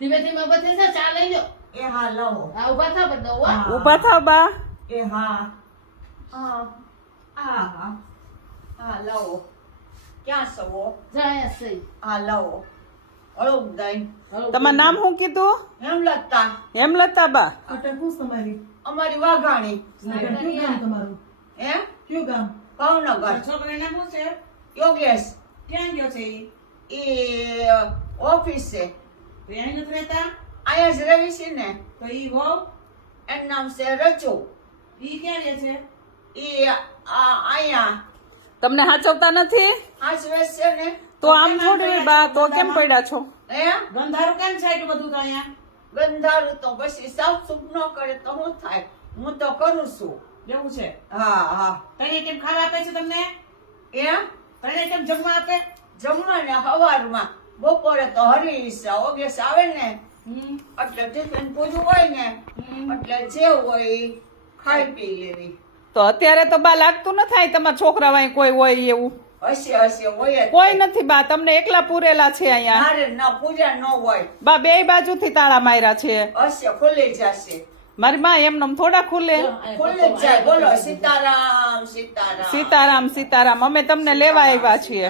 ધીમે ધીમે બધી છે ચા લઈ લો એ હા લવો આ ઊભા થાવ બધા ઊભા. ઊભા થા થાવ બા. એ હા. હા. હા હા. હા લવો ક્યાં સવો જાય સહી હા દઈ. તમારું નામ શું કીધું? હેમલતા. હેમલતા બા. અટક હું. તમારી અમારી વાઘાણી. કયું ગામ તમારું હે? કયું ગામ? ભાવનગર. છોકરાને શું છે? યોગેશ. ક્યાં ગયો છે એ ઓફિસ. છે અહીં નથી રહેતા? અહીંયા જ રહી છે ને તો ઈ વહુ એનું નામ છે રચુ ઈ ક્યાં રહે છે? એ અહીંયા. તમને હાચવતા નથી? હાચવે છે ને. તો આમ થોડી બા તો કેમ પડ્યા છો? હે? ગંધારું કેમ છે એટલું બધું તો અહીંયા? ગંધારું તો પછી સાફ સુખ ન કરે તો હું થાય? હું તો કરું છું. એવું છે? હા હા. તને કેમ ખાવા આપે છે તમને? એમ તને કેમ જમવા આપે? જમવાને હવારમાં. બપોરે તો હરી ઓગેસ આવે ને એટલે ટિફિન પૂરું હોય ને એટલે જે હોય ખાઈ પી લેવી. તો અત્યારે તો બા લાગતું ન થાય તમારા છોકરા વાય કોઈ હોય એવું? હશે હશે હોય કોઈ નથી બા તમને એકલા પૂરેલા છે અહીંયા. મારે ના પૂજા ન હોય. બા બે બાજુથી તાળા માર્યા છે. હશે ખુલી જશે. મારી માં એમનેમ થોડા ખુલે. ખુલી બોલો સીતારામ સીતારામ. સીતારામ સીતારામ. અમે તમને લેવા આવ્યા છીએ.